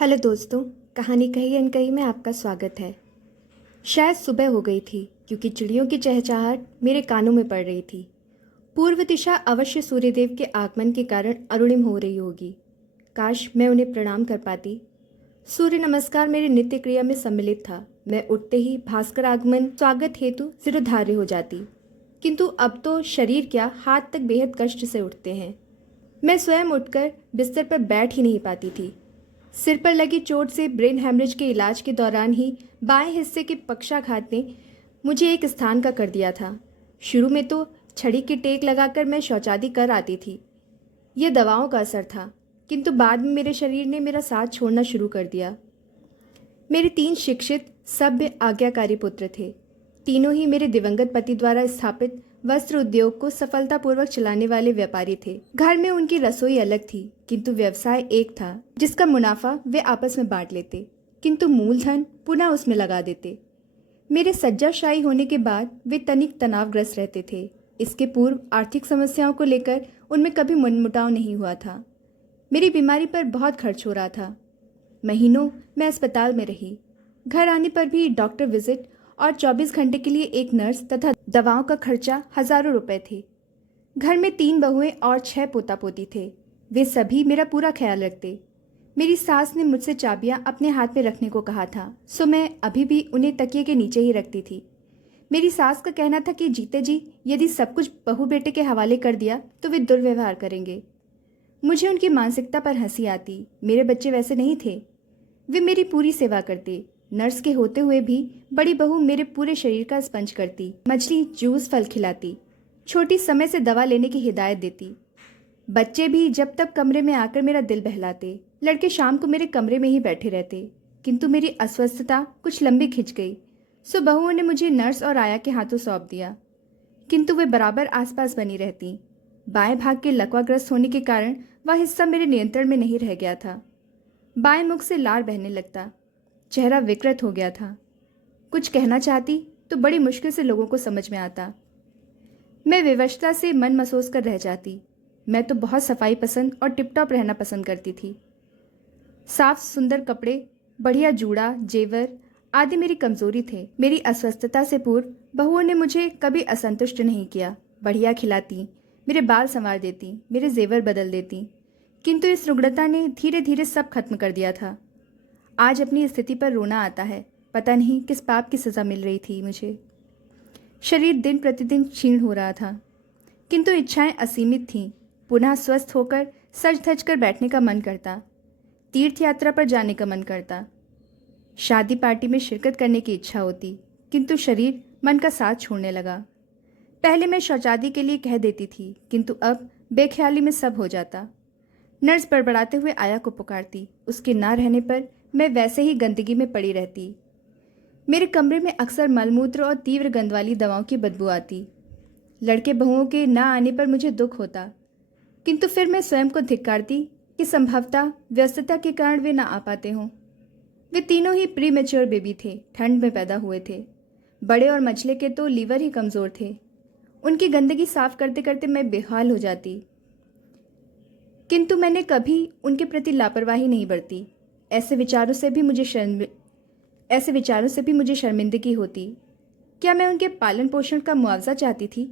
Hello दोस्तों, कहानी कही अनकही में आपका स्वागत है। शायद सुबह हो गई थी क्योंकि चिड़ियों की चहचहाट मेरे कानों में पड़ रही थी। पूर्व दिशा अवश्य सूर्यदेव के आगमन के कारण अरुणिम हो रही होगी। काश मैं उन्हें प्रणाम कर पाती। सूर्य नमस्कार मेरी नित्य क्रिया में सम्मिलित था। मैं उठते ही भास्कर आगमन स्वागत हेतु सिरोधार्य हो जाती, किंतु अब तो शरीर क्या हाथ तक बेहद कष्ट से उठते हैं। मैं स्वयं उठकर बिस्तर पर बैठ ही नहीं पाती थी। सिर पर लगी चोट से ब्रेन हैमरेज के इलाज के दौरान ही बाएं हिस्से के पक्षाघात ने मुझे एक स्थान का कर दिया था। शुरू में तो छड़ी की टेक लगाकर मैं शौचादी कर आती थी। यह दवाओं का असर था, किंतु बाद में मेरे शरीर ने मेरा साथ छोड़ना शुरू कर दिया। मेरे 3 शिक्षित सभ्य आज्ञाकारी पुत्र थे। तीनों ही मेरे दिवंगत पति द्वारा स्थापित वस्त्र उद्योग को सफलतापूर्वक चलाने वाले व्यापारी थे। घर में उनकी रसोई अलग थी, किंतु व्यवसाय एक था जिसका मुनाफा वे आपस में बांट लेते, किंतु मूलधन पुनः उसमें लगा देते। मेरे सज्जाशायी होने के बाद वे तनिक तनावग्रस्त रहते थे। इसके पूर्व आर्थिक समस्याओं को लेकर उनमें कभी मनमुटाव नहीं हुआ था। मेरी बीमारी पर बहुत खर्च हो रहा था। महीनों मैं अस्पताल में रही। घर आने पर भी डॉक्टर विजिट और 24 घंटे के लिए एक नर्स तथा दवाओं का खर्चा हजारों रुपए थे। घर में 3 बहुएं और 6 पोता पोती थे। वे सभी मेरा पूरा ख्याल रखते। मेरी सास ने मुझसे चाबियां अपने हाथ में रखने को कहा था, सो मैं अभी भी उन्हें तकिए के नीचे ही रखती थी। मेरी सास का कहना था कि जीते जी यदि सब कुछ बहू बेटे के हवाले कर दिया तो वे दुर्व्यवहार करेंगे। मुझे उनकी मानसिकता पर हंसी आती। मेरे बच्चे वैसे नहीं थे। वे मेरी पूरी सेवा करते। नर्स के होते हुए भी बड़ी बहू मेरे पूरे शरीर का स्पंज करती, मछली जूस फल खिलाती, छोटी समय से दवा लेने की हिदायत देती। बच्चे भी जब तक कमरे में आकर मेरा दिल बहलाते। लड़के शाम को मेरे कमरे में ही बैठे रहते, किंतु मेरी अस्वस्थता कुछ लंबी खिंच गई, सो बहुओं ने मुझे नर्स और आया के हाथों सौंप दिया, किंतु वे बराबर आसपास बनी रहती। बाएं भाग के लकवाग्रस्त होने के कारण वह हिस्सा मेरे नियंत्रण में नहीं रह गया था। बाएं मुख से लार बहने लगता। चेहरा विकृत हो गया था। कुछ कहना चाहती तो बड़ी मुश्किल से लोगों को समझ में आता। मैं विवशता से मन महसूस कर रह जाती। मैं तो बहुत सफाई पसंद और टिपटॉप रहना पसंद करती थी। साफ सुंदर कपड़े, बढ़िया जूड़ा, जेवर आदि मेरी कमजोरी थे। मेरी अस्वस्थता से पूर्व बहुओं ने मुझे कभी असंतुष्ट नहीं किया। बढ़िया खिलाती, मेरे बाल संवार देती, मेरे जेवर बदल देती, किंतु इस रुग्णता ने धीरे धीरे सब खत्म कर दिया था। आज अपनी स्थिति पर रोना आता है। पता नहीं किस पाप की सज़ा मिल रही थी मुझे। शरीर दिन प्रतिदिन क्षीण हो रहा था, किंतु इच्छाएं असीमित थीं। पुनः स्वस्थ होकर सज धज कर बैठने का मन करता, तीर्थ यात्रा पर जाने का मन करता, शादी पार्टी में शिरकत करने की इच्छा होती, किंतु शरीर मन का साथ छोड़ने लगा। पहले मैं शौचादी के लिए कह देती थी, किंतु अब बेख्याली में सब हो जाता। नर्स बड़बड़ाते हुए आया को पुकारती। उसके ना रहने पर मैं वैसे ही गंदगी में पड़ी रहती। मेरे कमरे में अक्सर मलमूत्र और तीव्र गंध वाली दवाओं की बदबू आती। लड़के बहुओं के ना आने पर मुझे दुख होता, किंतु फिर मैं स्वयं को धिक्कारती कि संभवतः व्यस्तता के कारण वे ना आ पाते हों। वे तीनों ही प्री मैच्योर बेबी थे, ठंड में पैदा हुए थे। बड़े और मझले के तो लीवर ही कमज़ोर थे। उनकी गंदगी साफ करते करते मैं बेहाल हो जाती, किंतु मैंने कभी उनके प्रति लापरवाही नहीं बरती। ऐसे विचारों से भी मुझे शर्मिंदगी होती। क्या मैं उनके पालन पोषण का मुआवजा चाहती थी?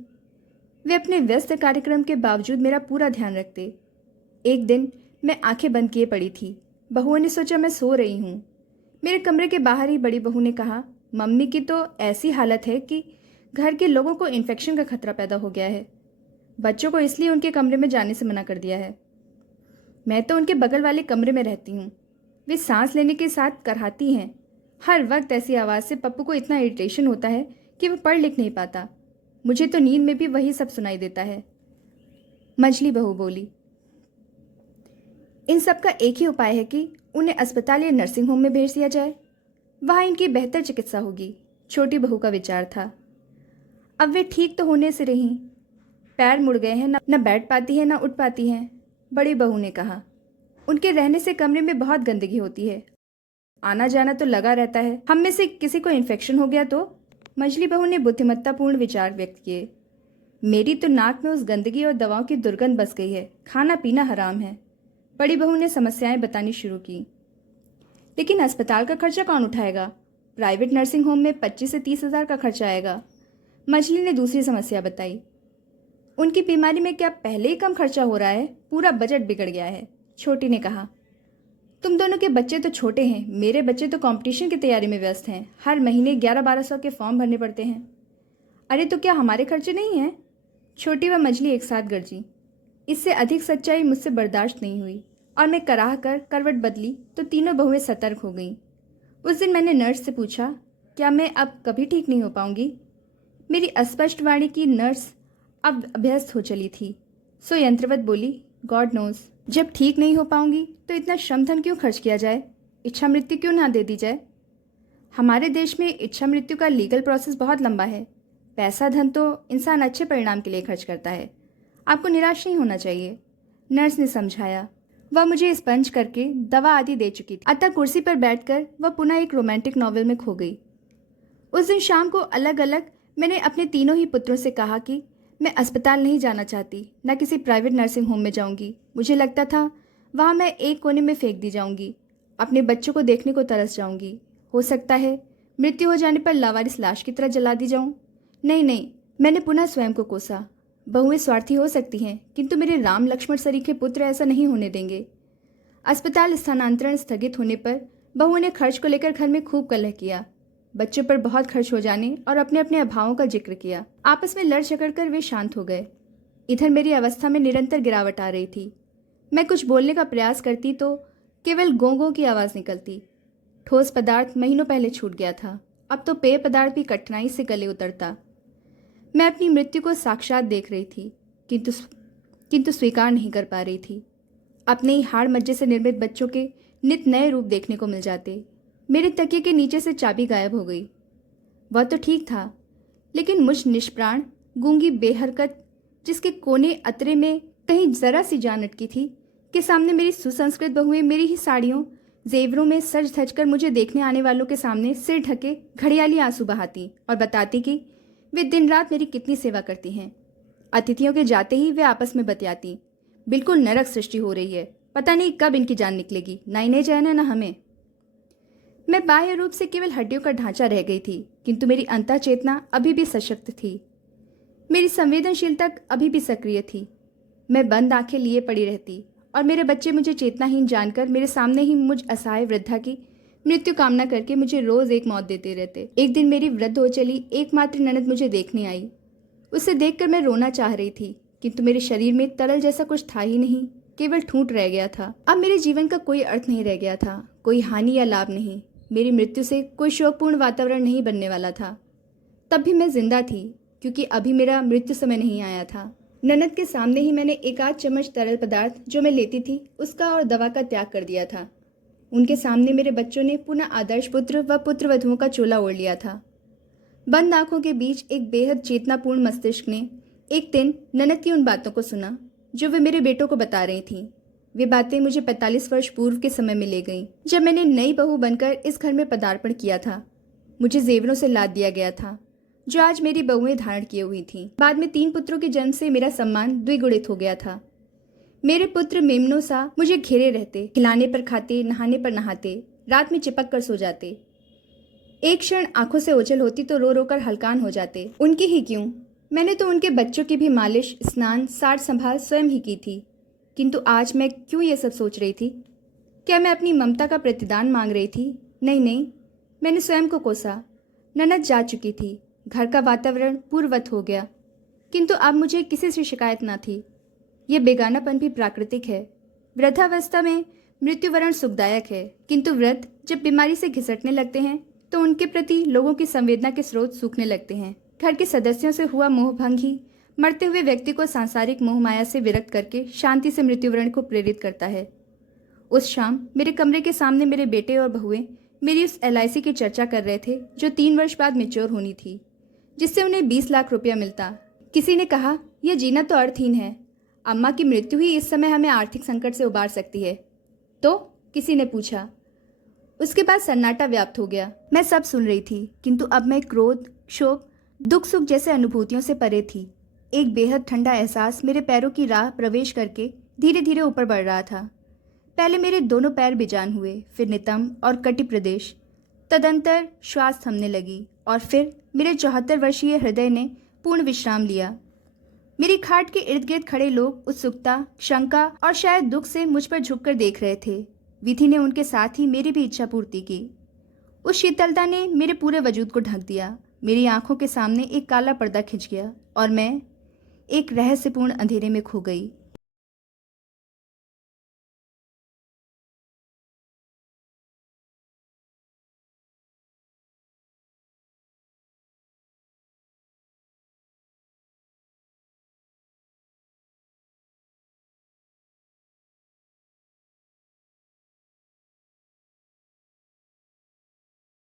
वे अपने व्यस्त कार्यक्रम के बावजूद मेरा पूरा ध्यान रखते। एक दिन मैं आंखें बंद किए पड़ी थी। बहुओं ने सोचा मैं सो रही हूँ। मेरे कमरे के बाहर ही बड़ी बहू ने कहा, मम्मी की तो ऐसी हालत है कि घर के लोगों को इन्फेक्शन का खतरा पैदा हो गया है। बच्चों को इसलिए उनके कमरे में जाने से मना कर दिया है। मैं तो उनके बगल वाले कमरे में रहती हूँ। वे सांस लेने के साथ करहाती हैं। हर वक्त ऐसी आवाज़ से पप्पू को इतना इरिटेशन होता है कि वह पढ़ लिख नहीं पाता। मुझे तो नींद में भी वही सब सुनाई देता है। मंझली बहू बोली, इन सब का एक ही उपाय है कि उन्हें अस्पताल या नर्सिंग होम में भेज दिया जाए। वहाँ इनकी बेहतर चिकित्सा होगी। छोटी बहू का विचार था। अब वे ठीक तो होने से रहीं, पैर मुड़ गए हैं, न बैठ पाती है न उठ पाती हैं। बड़ी बहू ने कहा, उनके रहने से कमरे में बहुत गंदगी होती है, आना जाना तो लगा रहता है। हम में से किसी को इन्फेक्शन हो गया तो? मझली बहू ने बुद्धिमत्तापूर्ण विचार व्यक्त किए। मेरी तो नाक में उस गंदगी और दवाओं की दुर्गंध बस गई है। खाना पीना हराम है। बड़ी बहू ने समस्याएं बतानी शुरू की। लेकिन अस्पताल का खर्चा कौन उठाएगा? प्राइवेट नर्सिंग होम में 25 से 30 हज़ार का खर्चा आएगा। मछली ने दूसरी समस्या बताई। उनकी बीमारी में क्या पहले ही कम खर्चा हो रहा है? पूरा बजट बिगड़ गया है, छोटी ने कहा। तुम दोनों के बच्चे तो छोटे हैं, मेरे बच्चे तो कंपटीशन की तैयारी में व्यस्त हैं। हर महीने 11-1200 के फॉर्म भरने पड़ते हैं। अरे तो क्या हमारे खर्चे नहीं हैं? छोटी व मछली एक साथ गरजी। इससे अधिक सच्चाई मुझसे बर्दाश्त नहीं हुई और मैं कराह कर करवट बदली तो तीनों बहुएं सतर्क हो गईं। उस दिन मैंने नर्स से पूछा, क्या मैं अब कभी ठीक नहीं हो पाऊंगी? मेरी अस्पष्ट वाणी की नर्स अब अभ्यस्त हो चली थी, सो यंत्रवत बोली, गॉड नोज। जब ठीक नहीं हो पाऊंगी तो इतना श्रम धन क्यों खर्च किया जाए? इच्छा मृत्यु क्यों ना दे दी जाए? हमारे देश में इच्छा मृत्यु का लीगल प्रोसेस बहुत लंबा है। पैसा धन तो इंसान अच्छे परिणाम के लिए खर्च करता है। आपको निराश नहीं होना चाहिए, नर्स ने समझाया। वह मुझे स्पंज करके दवा आदि दे चुकी थी, अतः कुर्सी पर बैठकर वह पुनः एक रोमांटिक नॉवेल में खो गई। उस दिन शाम को अलग अलग मैंने अपने तीनों ही पुत्रों से कहा कि मैं अस्पताल नहीं जाना चाहती, न किसी प्राइवेट नर्सिंग होम में जाऊंगी। मुझे लगता था वहाँ मैं एक कोने में फेंक दी जाऊंगी, अपने बच्चों को देखने को तरस जाऊंगी। हो सकता है मृत्यु हो जाने पर लावारिस लाश की तरह जला दी जाऊं। नहीं नहीं, मैंने पुनः स्वयं को कोसा। बहुएं स्वार्थी हो सकती हैं, किंतु मेरे राम लक्ष्मण सरीखे पुत्र ऐसा नहीं होने देंगे। अस्पताल स्थानांतरण स्थगित होने पर बहुओं ने खर्च को लेकर घर में खूब कलह किया। बच्चों पर बहुत खर्च हो जाने और अपने अपने अभावों का जिक्र किया। आपस में लड़ झगड़ कर वे शांत हो गए। इधर मेरी अवस्था में निरंतर गिरावट आ रही थी। मैं कुछ बोलने का प्रयास करती तो केवल गों की आवाज़ निकलती। ठोस पदार्थ महीनों पहले छूट गया था, अब तो पेय पदार्थ भी कठिनाई से गले उतरता। मैं अपनी मृत्यु को साक्षात देख रही थी, किंतु स्वीकार नहीं कर पा रही थी। अपने ही हाड़ मज्जे से निर्मित बच्चों के नित नए रूप देखने को मिल जाते। मेरे तकिए के नीचे से चाबी गायब हो गई। वह तो ठीक था, लेकिन मुझ निष्प्राण गूंगी बेहरकत, जिसके कोने अतरे में कहीं जरा सी जान अटकी थी, के सामने मेरी सुसंस्कृत बहुएं मेरी ही साड़ियों जेवरों में सज धज कर मुझे देखने आने वालों के सामने सिर ढके घड़ियाली आंसू बहाती और बताती कि वे दिन रात मेरी कितनी सेवा करती हैं। अतिथियों के जाते ही वे आपस में बतियाती, बिल्कुल नरक सृष्टि हो रही है, पता नहीं कब इनकी जान निकलेगी, ना इन्हें जाना ना हमें। मैं बाह्य रूप से केवल हड्डियों का ढांचा रह गई थी, किंतु मेरी अंतः चेतना अभी भी सशक्त थी। मेरी संवेदनशीलता अभी भी सक्रिय थी। मैं बंद आंखें लिए पड़ी रहती और मेरे बच्चे मुझे चेतनाहीन जानकर मेरे सामने ही मुझ असहाय वृद्धा की मृत्यु कामना करके मुझे रोज एक मौत देते रहते। एक दिन मेरी वृद्ध हो चली एकमात्र ननद मुझे देखने आई। उसे देखकर मैं रोना चाह रही थी, किंतु मेरे शरीर में तरल जैसा कुछ था ही नहीं, केवल ठूंठ रह गया था। अब मेरे जीवन का कोई अर्थ नहीं रह गया था, कोई हानि या लाभ नहीं। मेरी मृत्यु से कोई शोकपूर्ण वातावरण नहीं बनने वाला था। तब भी मैं जिंदा थी, क्योंकि अभी मेरा मृत्यु समय नहीं आया था। ननद के सामने ही मैंने एक आध चम्मच तरल पदार्थ जो मैं लेती थी उसका और दवा का त्याग कर दिया था। उनके सामने मेरे बच्चों ने पुनः आदर्श पुत्र व पुत्रवधुओं का चोला ओढ़ लिया था। बंद आंखों के बीच एक बेहद चेतनापूर्ण मस्तिष्क ने एक दिन ननद की उन बातों को सुना जो वे मेरे बेटों को बता रही थीं। वे बातें मुझे 45 वर्ष पूर्व के समय में ले गईं, जब मैंने नई बहू बनकर इस घर में पदार्पण किया था। मुझे जेवरों से लाद दिया गया था, जो आज मेरी बहुएं धारण किए हुई थीं। बाद में 3 पुत्रों के जन्म से मेरा सम्मान द्विगुणित हो गया था। मेरे पुत्र मेमनों सा मुझे घेरे रहते, खिलाने पर खाते, नहाने पर नहाते, रात में चिपक कर सो जाते। एक क्षण आंखों से ओझल होती तो रो रो कर हलकान हो जाते। उनकी ही क्यों, मैंने तो उनके बच्चों की भी मालिश, स्नान, सार संभाल स्वयं ही की थी। किंतु आज मैं क्यों ये सब सोच रही थी? क्या मैं अपनी ममता का प्रतिदान मांग रही थी? नहीं नहीं, मैंने स्वयं को कोसा। ननद जा चुकी थी, घर का वातावरण पूर्ववत हो गया, किंतु अब मुझे किसी से शिकायत न थी। यह बेगानापन भी प्राकृतिक है। वृद्धावस्था में मृत्युवरण सुखदायक है, किंतु वृद्ध जब बीमारी से घिसटने लगते हैं तो उनके प्रति लोगों की संवेदना के स्रोत सूखने लगते हैं। घर के सदस्यों से हुआ मोहभंग ही मरते हुए व्यक्ति को सांसारिक मोहमाया से विरक्त करके शांति से मृत्युवरण को प्रेरित करता है। उस शाम मेरे कमरे के सामने मेरे बेटे और बहुएं मेरी उस LIC की चर्चा कर रहे थे जो 3 वर्ष बाद मैच्योर होनी थी, जिससे उन्हें 20 लाख रुपया मिलता। किसी ने कहा, यह जीना तो अर्थहीन है, अम्मा की मृत्यु ही इस समय हमें आर्थिक संकट से उबार सकती है। तो किसी ने पूछा। उसके बाद सन्नाटा व्याप्त हो गया। मैं सब सुन रही थी, किंतु अब मैं क्रोध, क्षोभ, दुख सुख जैसे अनुभूतियों से परे थी। एक बेहद ठंडा एहसास मेरे पैरों की राह प्रवेश करके धीरे धीरे ऊपर बढ़ रहा था। पहले मेरे दोनों पैर बेजान हुए, फिर नितंब और कटी प्रदेश। तदंतर श्वास थमने लगी और फिर मेरे 74 वर्षीय हृदय ने पूर्ण विश्राम लिया। मेरी खाट के इर्द गिर्द खड़े लोग उत्सुकता, शंका और शायद दुख से मुझ पर झुककर देख रहे थे। विधि ने उनके साथ ही मेरी भी इच्छा पूर्ति की। उस शीतलता ने मेरे पूरे वजूद को ढक दिया। मेरी आंखों के सामने एक काला पर्दा खिंच गया और मैं एक रहस्यपूर्ण अंधेरे में खो गई।